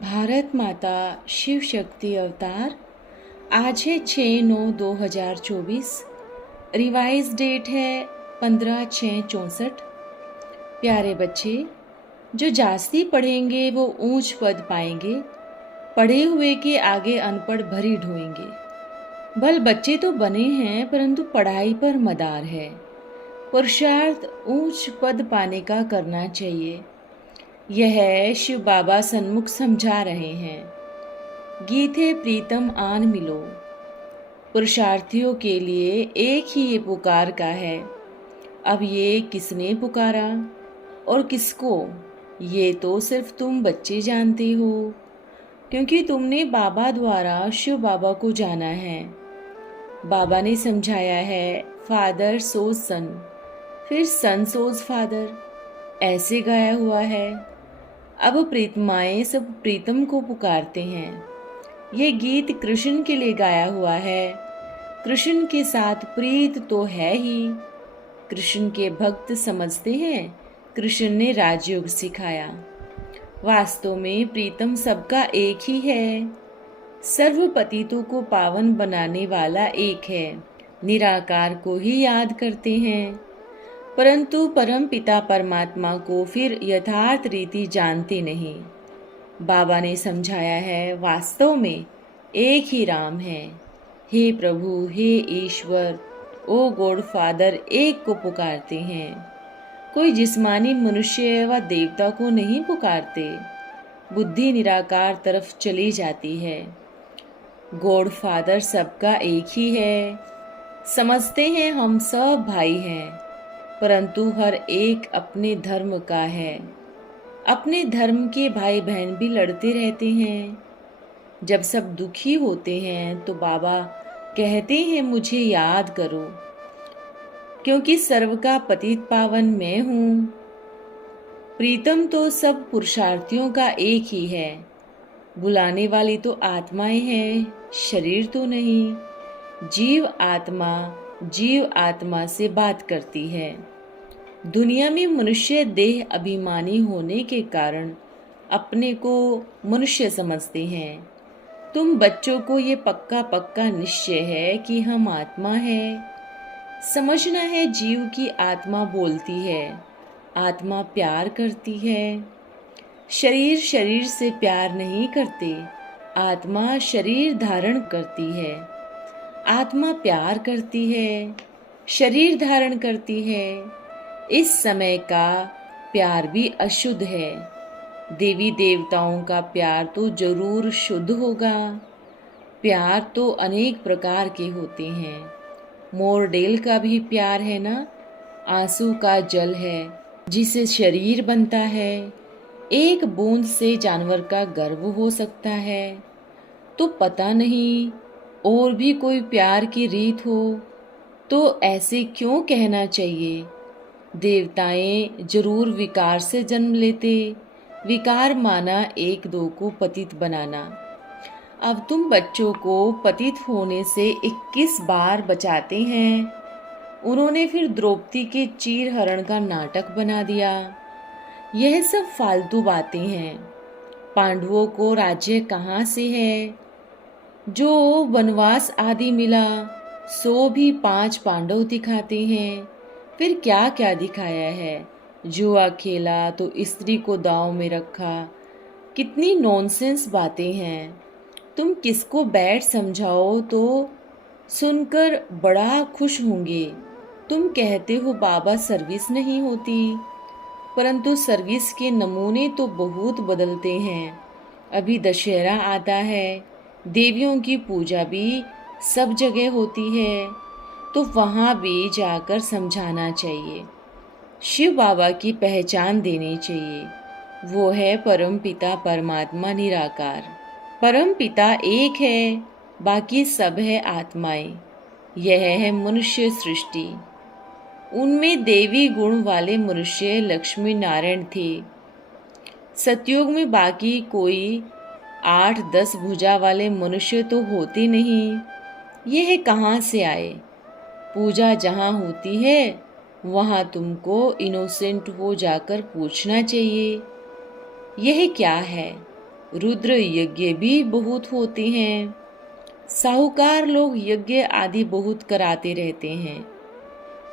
भारत माता शिव शक्ति अवतार। आज है 6/9/2024। रिवाइज डेट है 15/6/64। प्यारे बच्चे, जो जास्ती पढ़ेंगे वो ऊंच पद पाएंगे, पढ़े हुए के आगे अनपढ़ भरी ढोएंगे। भल बच्चे तो बने हैं परंतु पढ़ाई पर मदार है। पुरुषार्थ ऊंच पद पाने का करना चाहिए। यह शिव बाबा सन्मुख समझा रहे हैं। गीत है प्रीतम आन मिलो। पुरुषार्थियों के लिए एक ही ये पुकार का है। अब ये किसने पुकारा और किसको, ये तो सिर्फ तुम बच्चे जानते हो, क्योंकि तुमने बाबा द्वारा शिव बाबा को जाना है। बाबा ने समझाया है, फादर सोज सन, फिर सन सोज फादर, ऐसे गाया हुआ है। अब प्रीतमाएं सब प्रीतम को पुकारते हैं। ये गीत कृष्ण के लिए गाया हुआ है। कृष्ण के साथ प्रीत तो है ही। कृष्ण के भक्त समझते हैं कृष्ण ने राजयोग सिखाया। वास्तव में प्रीतम सबका एक ही है। सर्व पतितों को पावन बनाने वाला एक है। निराकार को ही याद करते हैं, परंतु परम पिता परमात्मा को फिर यथार्थ रीति जानते नहीं। बाबा ने समझाया है, वास्तव में एक ही राम है। हे प्रभु, हे ईश्वर, ओ गॉड फादर एक को पुकारते हैं। कोई जिस्मानी मनुष्य व देवता को नहीं पुकारते। बुद्धि निराकार तरफ चली जाती है। गॉड फादर सबका एक ही है। समझते हैं हम सब भाई हैं, परंतु हर एक अपने धर्म का है। अपने धर्म के भाई बहन भी लड़ते रहते हैं। जब सब दुखी होते हैं तो बाबा कहते हैं, मुझे याद करो, क्योंकि सर्व का पतित पावन मैं हूँ। प्रीतम तो सब पुरुषार्थियों का एक ही है। बुलाने वाली तो आत्माएं हैं, शरीर तो नहीं। जीव आत्मा से बात करती है। दुनिया में मनुष्य देह अभिमानी होने के कारण अपने को मनुष्य समझते हैं। तुम बच्चों को ये पक्का निश्चय है कि हम आत्मा है। समझना है, जीव की आत्मा बोलती है, आत्मा प्यार करती है। शरीर से प्यार नहीं करते। आत्मा शरीर धारण करती है। आत्मा प्यार करती है, शरीर धारण करती है। इस समय का प्यार भी अशुद्ध है। देवी देवताओं का प्यार तो जरूर शुद्ध होगा। प्यार तो अनेक प्रकार के होते हैं। मोरडेल का भी प्यार है ना, आंसू का जल है जिसे शरीर बनता है। एक बूंद से जानवर का गर्भ हो सकता है, तो पता नहीं और भी कोई प्यार की रीत हो तो ऐसे क्यों कहना चाहिए। देवताएं जरूर विकार से जन्म लेते। विकार माना एक दो को पतित बनाना। अब तुम बच्चों को पतित होने से 21 बार बचाते हैं। उन्होंने फिर द्रौपदी के चीर हरण का नाटक बना दिया। यह सब फालतू बातें हैं। पांडवों को राज्य कहाँ से है? जो वनवास आदि मिला सो भी 5 पांडव दिखाते हैं। फिर क्या क्या दिखाया है? जुआ खेला तो स्त्री को दांव में रखा। कितनी नॉनसेंस बातें हैं। तुम किसको बैठ समझाओ तो सुनकर बड़ा खुश होंगे। तुम कहते हो बाबा सर्विस नहीं होती, परंतु सर्विस के नमूने तो बहुत बदलते हैं। अभी दशहरा आता है, देवियों की पूजा भी सब जगह होती है, तो वहाँ भी जाकर समझाना चाहिए। शिव बाबा की पहचान देनी चाहिए। वो है परम पिता परमात्मा निराकार। परम पिता एक है, बाकी सब है आत्माएं। यह है मनुष्य सृष्टि। उनमें देवी गुण वाले मनुष्य लक्ष्मी नारायण थे। सतयुग में बाकी कोई 8-10 भुजा वाले मनुष्य तो होते नहीं। यह कहाँ से आए? पूजा जहाँ होती है वहाँ तुमको इनोसेंट हो जाकर पूछना चाहिए, यह क्या है। रुद्र यज्ञ भी बहुत होते हैं। साहूकार लोग यज्ञ आदि बहुत कराते रहते हैं।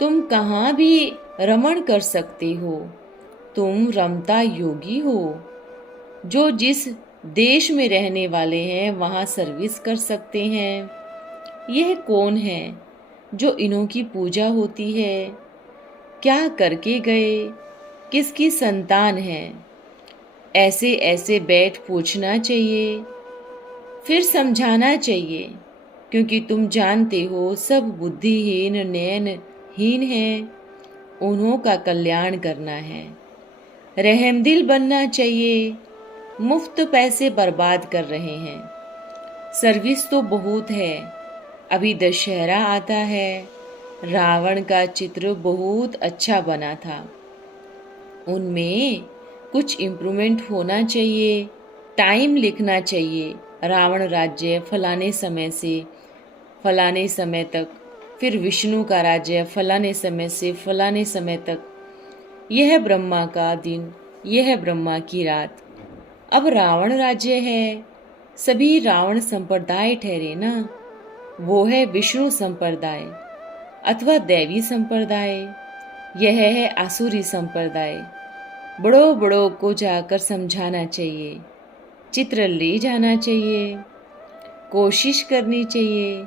तुम कहाँ भी रमण कर सकते हो। तुम रमता योगी हो। जो जिस देश में रहने वाले हैं वहाँ सर्विस कर सकते हैं। यह कौन है जो इन्हों की पूजा होती है। क्या करके गए, किसकी संतान है। ऐसे ऐसे बैठ पूछना चाहिए, फिर समझाना चाहिए, क्योंकि तुम जानते हो सब बुद्धिहीन नयनहीन हैं। उन्हों का कल्याण करना है। रहमदिल बनना चाहिए। मुफ्त पैसे बर्बाद कर रहे हैं। सर्विस तो बहुत है। अभी दशहरा आता है। रावण का चित्र बहुत अच्छा बना था। उनमें कुछ इम्प्रूवमेंट होना चाहिए। टाइम लिखना चाहिए। रावण राज्य फलाने समय से फलाने समय तक, फिर विष्णु का राज्य फलाने समय से फलाने समय तक। यह ब्रह्मा का दिन, यह ब्रह्मा की रात। अब रावण राज्य है, सभी रावण संप्रदाय ठहरे ना। वो है विष्णु संप्रदाय अथवा दैवी संप्रदाय। यह है आसुरी संप्रदाय। बड़ों बड़ों को जाकर समझाना चाहिए, चित्र ले जाना चाहिए, कोशिश करनी चाहिए।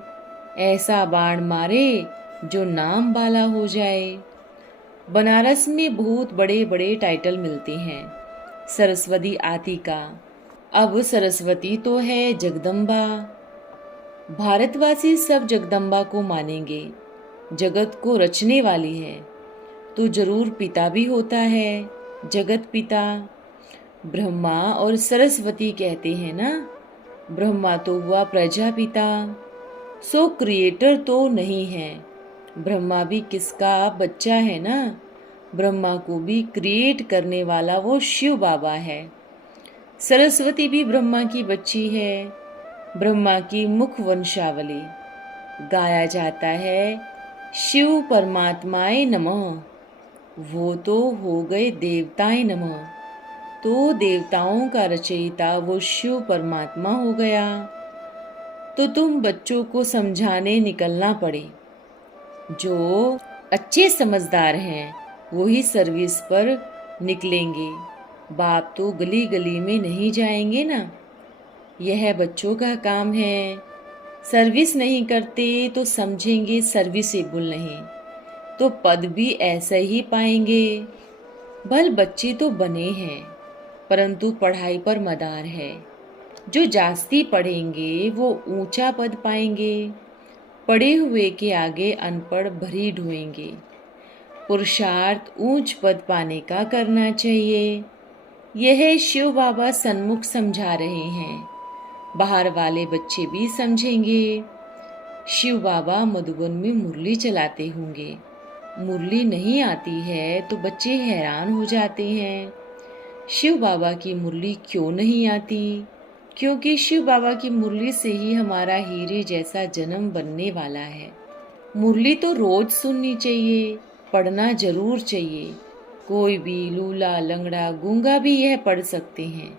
ऐसा बाण मारे जो नाम वाला हो जाए। बनारस में बहुत बड़े बड़े टाइटल मिलते हैं। सरस्वती आती का, अब सरस्वती तो है जगदम्बा। भारतवासी सब जगदम्बा को मानेंगे। जगत को रचने वाली है तो जरूर पिता भी होता है, जगत पिता। ब्रह्मा और सरस्वती कहते हैं ना। ब्रह्मा तो हुआ प्रजापिता, सो क्रिएटर तो नहीं है। ब्रह्मा भी किसका बच्चा है ना। ब्रह्मा को भी क्रिएट करने वाला वो शिव बाबा है। सरस्वती भी ब्रह्मा की बच्ची है। ब्रह्मा की मुख वंशावली गाया जाता है, शिव परमात्माए नमः। वो तो हो गए देवताए नमः। तो देवताओं का रचयिता वो शिव परमात्मा हो गया। तो तुम बच्चों को समझाने निकलना पड़े। जो अच्छे समझदार हैं वही सर्विस पर निकलेंगे। बाप तो गली गली में नहीं जाएंगे ना। यह बच्चों का काम है। सर्विस नहीं करते तो समझेंगे सर्विसेबल नहीं, तो पद भी ऐसे ही पाएंगे। भल बच्चे तो बने हैं, परंतु पढ़ाई पर मदार है। जो जास्ती पढ़ेंगे वो ऊंचा पद पाएंगे। पढ़े हुए के आगे अनपढ़ भरी ढोएंगे। पुरुषार्थ ऊंच पद पाने का करना चाहिए। यह शिव बाबा सन्मुख समझा रहे हैं। बाहर वाले बच्चे भी समझेंगे। शिव बाबा मधुबन में मुरली चलाते होंगे। मुरली नहीं आती है तो बच्चे हैरान हो जाते हैं। शिव बाबा की मुरली क्यों नहीं आती? क्योंकि शिव बाबा की मुरली से ही हमारा हीरे जैसा जन्म बनने वाला है। मुरली तो रोज सुननी चाहिए, पढ़ना जरूर चाहिए। कोई भी लूला लंगड़ा गूंगा भी यह पढ़ सकते हैं।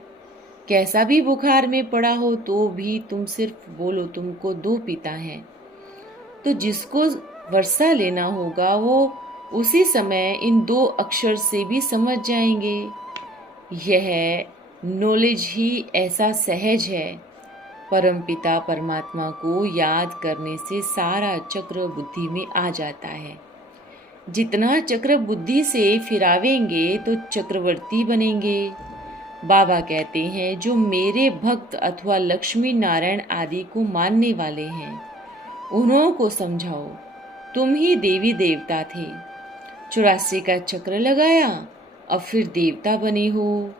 कैसा भी बुखार में पड़ा हो तो भी तुम सिर्फ बोलो तुमको दो पिता हैं। तो जिसको वर्षा लेना होगा वो उसी समय इन दो अक्षर से भी समझ जाएंगे। यह नॉलेज ही ऐसा सहज है। परमपिता परमात्मा को याद करने से सारा चक्र बुद्धि में आ जाता है। जितना चक्र बुद्धि से फिरावेंगे तो चक्रवर्ती बनेंगे। बाबा कहते हैं जो मेरे भक्त अथवा लक्ष्मी नारायण आदि को मानने वाले हैं उन्हों को समझाओ, तुम ही देवी देवता थे। 84 का चक्र लगाया, अब फिर देवता बने हो।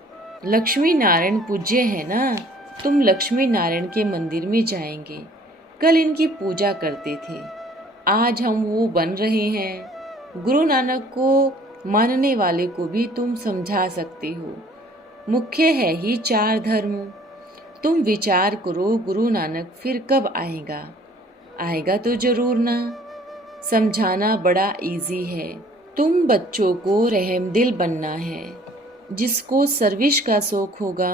लक्ष्मी नारायण पूज्य है ना। तुम लक्ष्मी नारायण के मंदिर में जाएंगे। कल इनकी पूजा करते थे, आज हम वो बन रहे हैं। गुरु नानक को मानने वाले को भी तुम समझा सकते हो। मुख्य है ही 4 धर्म। तुम विचार करो गुरु नानक फिर कब आएगा? आएगा तो जरूर ना। समझाना बड़ा इजी है, तुम बच्चों को रहमदिल बनना है। जिसको सर्विस का शौक होगा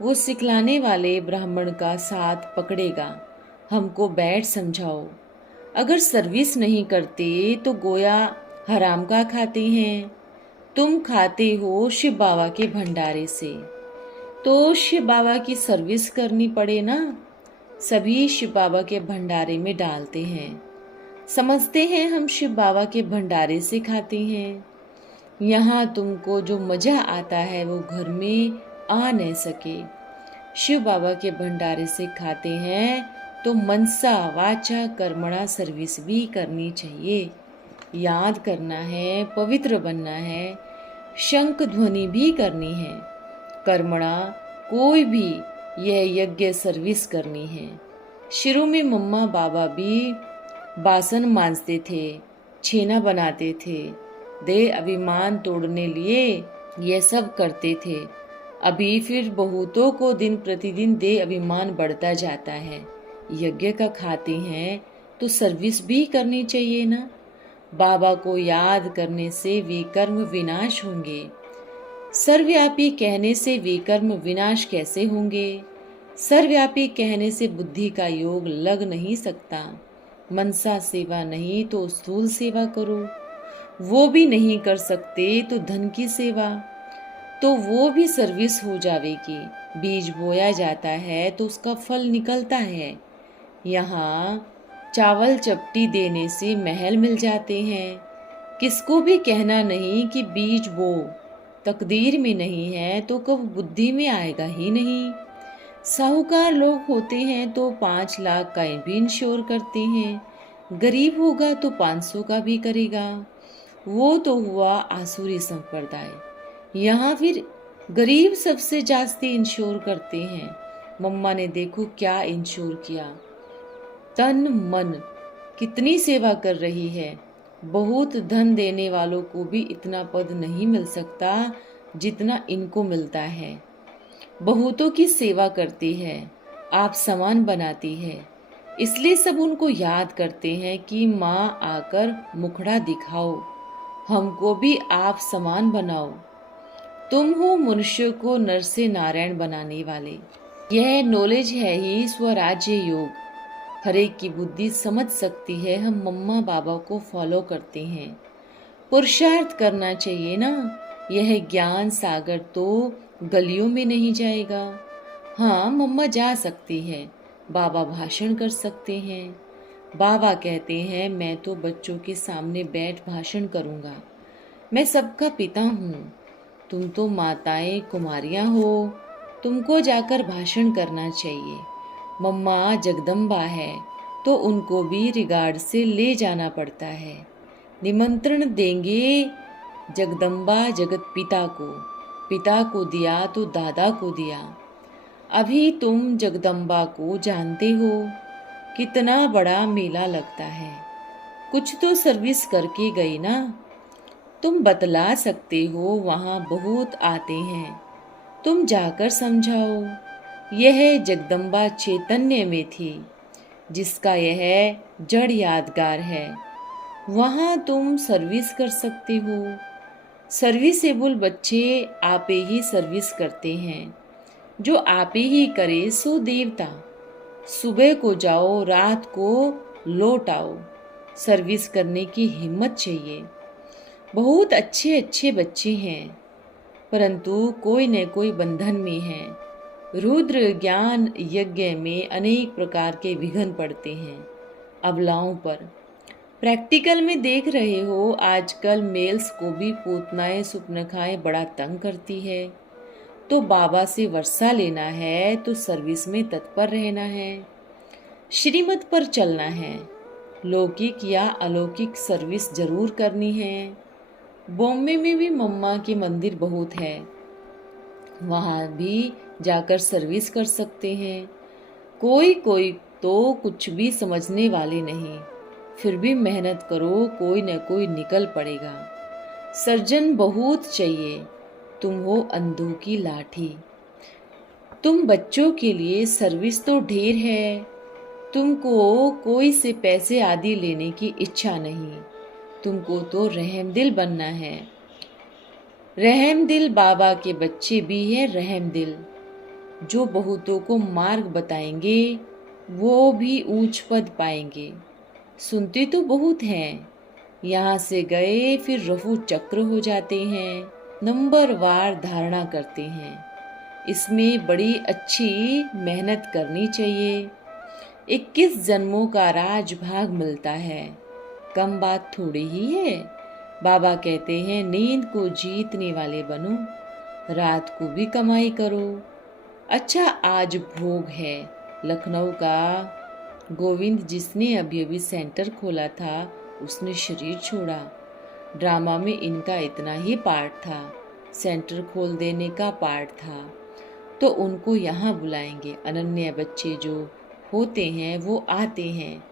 वो सिखलाने वाले ब्राह्मण का साथ पकड़ेगा। हमको बैठ समझाओ। अगर सर्विस नहीं करते तो गोया हराम का खाते हैं। तुम खाते हो शिव बाबा के भंडारे से, तो शिव बाबा की सर्विस करनी पड़े ना। सभी शिव बाबा के भंडारे में डालते हैं। समझते हैं हम शिव बाबा के भंडारे से खाते हैं। यहाँ तुमको जो मज़ा आता है वो घर में आ नहीं सके। शिव बाबा के भंडारे से खाते हैं तो मनसा वाचा कर्मणा सर्विस भी करनी चाहिए। याद करना है, पवित्र बनना है, शंख ध्वनि भी करनी है। कर्मणा कोई भी यह यज्ञ सर्विस करनी है। शुरू में मम्मा बाबा भी बासन मांजते थे, छेना बनाते थे, देह अभिमान तोड़ने लिए यह सब करते थे। अभी फिर बहुतों को दिन प्रतिदिन देह अभिमान बढ़ता जाता है। यज्ञ का खाते हैं तो सर्विस भी करनी चाहिए ना। बाबा को याद करने से विकर्म विनाश होंगे। सर्वव्यापी कहने से विकर्म विनाश कैसे होंगे? सर्वव्यापी कहने से बुद्धि का योग लग नहीं सकता। मनसा सेवा नहीं तो स्थूल सेवा करो। वो भी नहीं कर सकते तो धन की सेवा, तो वो भी सर्विस हो जाएगी। बीज बोया जाता है तो उसका फल निकलता है। यहाँ चावल चपटी देने से महल मिल जाते हैं। किसको भी कहना नहीं कि बीज बो, तकदीर में नहीं है तो कब बुद्धि में आएगा ही नहीं। साहूकार लोग होते हैं तो 5 लाख का भी इंश्योर करते हैं। गरीब होगा तो 500 का भी करेगा। वो तो हुआ आसुरी संप्रदाय। यहाँ फिर गरीब सबसे जास्ती इंश्योर करते हैं। मम्मा ने देखो क्या इंश्योर किया। तन मन कितनी सेवा कर रही है। बहुत धन देने वालों को भी इतना पद नहीं मिल सकता जितना इनको मिलता है। बहुतों की सेवा करती है, आप समान बनाती है। इसलिए सब उनको याद करते हैं कि माँ आकर मुखड़ा दिखाओ, हमको भी आप समान बनाओ। तुम हो मनुष्य को नर से नारायण बनाने वाले। यह नॉलेज है ही स्वराज्य योग। हर एक की बुद्धि समझ सकती है। हम मम्मा बाबा को फॉलो करते हैं। पुरुषार्थ करना चाहिए ना। यह ज्ञान सागर तो गलियों में नहीं जाएगा। हाँ, मम्मा जा सकती है, बाबा भाषण कर सकते हैं। बाबा कहते हैं मैं तो बच्चों के सामने बैठ भाषण करूँगा। मैं सबका पिता हूँ। तुम तो माताएं कुमारियाँ हो, तुमको जाकर भाषण करना चाहिए। मम्मा जगदम्बा है तो उनको भी रिगार्ड से ले जाना पड़ता है। निमंत्रण देंगे जगदम्बा जगत पिता को दिया तो दादा को दिया। अभी तुम जगदम्बा को जानते हो, कितना बड़ा मेला लगता है। कुछ तो सर्विस करके गई ना। तुम बतला सकते हो, वहाँ बहुत आते हैं। तुम जाकर समझाओ। यह जगदम्बा चैतन्य में थी, जिसका यह जड़ यादगार है। वहाँ तुम सर्विस कर सकते हो। सर्विसेबल बच्चे आपे ही सर्विस करते हैं। जो आपे ही करे सो देवता। सुबह को जाओ, रात को लौट आओ। सर्विस करने की हिम्मत चाहिए। बहुत अच्छे अच्छे बच्चे हैं, परंतु कोई न कोई बंधन में है। रुद्र ज्ञान यज्ञ में अनेक प्रकार के विघ्न पड़ते हैं अबलाओं पर। प्रैक्टिकल में देख रहे हो, आजकल मेल्स को भी पूतनाएं सुपनखाएं बड़ा तंग करती है। तो बाबा से वर्षा लेना है तो सर्विस में तत्पर रहना है, श्रीमत पर चलना है। लौकिक या अलौकिक सर्विस जरूर करनी है। बॉम्बे में भी मम्मा के मंदिर बहुत है, वहाँ भी जाकर सर्विस कर सकते हैं। कोई कोई तो कुछ भी समझने वाले नहीं, फिर भी मेहनत करो, कोई न कोई निकल पड़ेगा। सर्जन बहुत चाहिए, तुम हो अंधों की लाठी। तुम बच्चों के लिए सर्विस तो ढेर है। तुमको कोई से पैसे आदि लेने की इच्छा नहीं। तुमको तो रहमदिल बनना है। रहमदिल बाबा के बच्चे भी है रहमदिल, जो बहुतों को मार्ग बताएंगे वो भी ऊंच पद पाएंगे। सुनते तो बहुत हैं, यहाँ से गए फिर रफू चक्र हो जाते हैं, नंबरवार धारणा करते हैं। इसमें बड़ी अच्छी मेहनत करनी चाहिए। 21 जन्मों का राजभाग मिलता है, कम बात थोड़ी ही है। बाबा कहते हैं नींद को जीतने वाले बनो, रात को भी कमाई करो। अच्छा, आज भोग है लखनऊ का। गोविंद जिसने अभी अभी सेंटर खोला था उसने शरीर छोड़ा। ड्रामा में इनका इतना ही पार्ट था, सेंटर खोल देने का पार्ट था, तो उनको यहाँ बुलाएंगे। अनन्य बच्चे जो होते हैं वो आते हैं,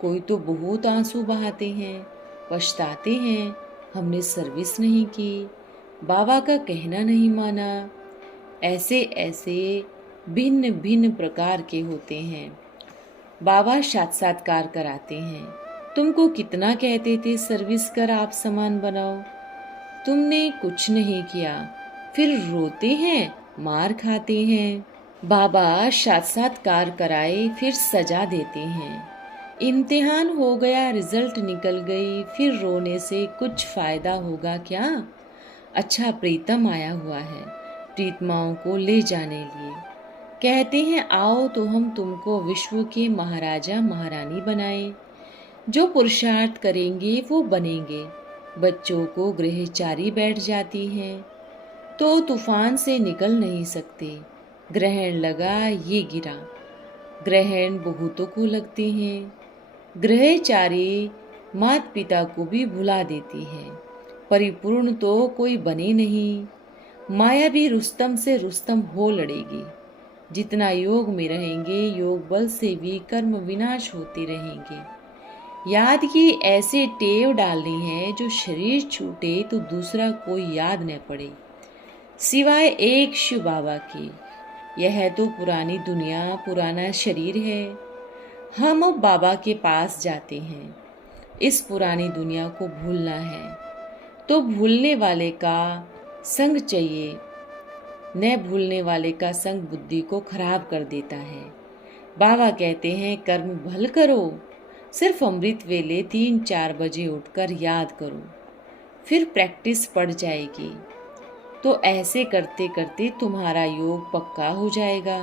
कोई तो बहुत आंसू बहाते हैं, पछताते हैं हमने सर्विस नहीं की, बाबा का कहना नहीं माना। ऐसे ऐसे भिन्न भिन्न प्रकार के होते हैं। बाबा साक्षात्कार कराते हैं। तुमको कितना कहते थे सर्विस कर आप समान बनाओ, तुमने कुछ नहीं किया, फिर रोते हैं, मार खाते हैं। बाबा साक्षात्कार कराए फिर सजा देते हैं। इम्तिहान हो गया, रिजल्ट निकल गई, फिर रोने से कुछ फायदा होगा क्या? अच्छा, प्रीतम आया हुआ है प्रीतमाओं को ले जाने लिए। कहते हैं आओ तो हम तुमको विश्व के महाराजा महारानी बनाए। जो पुरुषार्थ करेंगे वो बनेंगे। बच्चों को गृहचारी बैठ जाती हैं तो तूफान से निकल नहीं सकते। ग्रहण लगा ये गिरा, ग्रहण बहुतों को लगते हैं। गृहचारी माता पिता को भी भुला देती है। परिपूर्ण तो कोई बने नहीं। माया भी रुस्तम से रुस्तम हो लड़ेगी। जितना योग में रहेंगे योग बल से भी कर्म विनाश होते रहेंगे। याद की ऐसे टेव डालनी है जो शरीर छूटे तो दूसरा कोई याद न पड़े सिवाय एक शिव बाबा की। यह तो पुरानी दुनिया, पुराना शरीर है। हम अब बाबा के पास जाते हैं। इस पुरानी दुनिया को भूलना है तो भूलने वाले का संग चाहिए। न भूलने वाले का संग बुद्धि को खराब कर देता है। बाबा कहते हैं कर्म भल करो, सिर्फ अमृत वेले 3-4 बजे उठकर याद करो, फिर प्रैक्टिस पड़ जाएगी। तो ऐसे करते करते तुम्हारा योग पक्का हो जाएगा।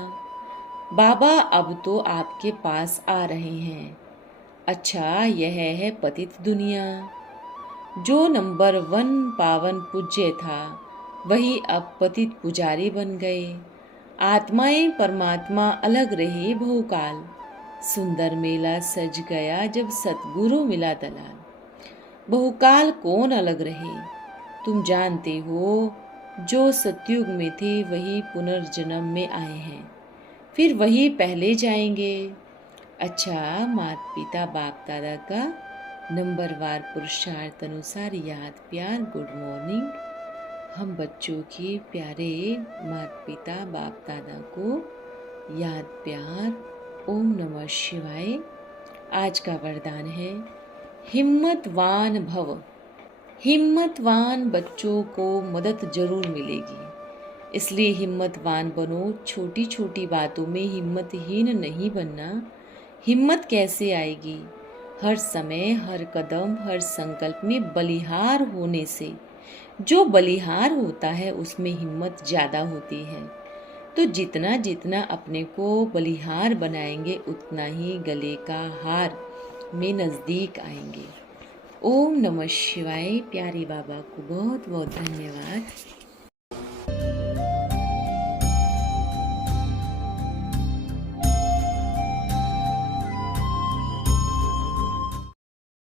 बाबा अब तो आपके पास आ रहे हैं। अच्छा, यह है पतित दुनिया। जो नंबर 1 पावन पूज्य था वही अब पतित पुजारी बन गए। आत्माएं परमात्मा अलग रहे बहुकाल। सुंदर मेला सज गया जब सतगुरु मिला दलाल। बहुकाल कौन अलग रहे? तुम जानते हो, जो सतयुग में थे वही पुनर्जन्म में आए हैं, फिर वही पहले जाएंगे। अच्छा, माता पिता बाप दादा का नंबरवार पुरुषार्थ अनुसार याद प्यार गुड मॉर्निंग। हम बच्चों के प्यारे माता पिता बाप दादा को याद प्यार ओम नमः शिवाय। आज का वरदान है हिम्मतवान भव। हिम्मतवान बच्चों को मदद जरूर मिलेगी, इसलिए हिम्मतवान बनो। छोटी छोटी बातों में हिम्मतहीन नहीं बनना। हिम्मत कैसे आएगी? हर समय, हर कदम, हर संकल्प में बलिहार होने से। जो बलिहार होता है उसमें हिम्मत ज़्यादा होती है। तो जितना जितना अपने को बलिहार बनाएंगे उतना ही गले का हार में नज़दीक आएंगे। ओम नमः शिवाय। प्यारे बाबा को बहुत बहुत धन्यवाद।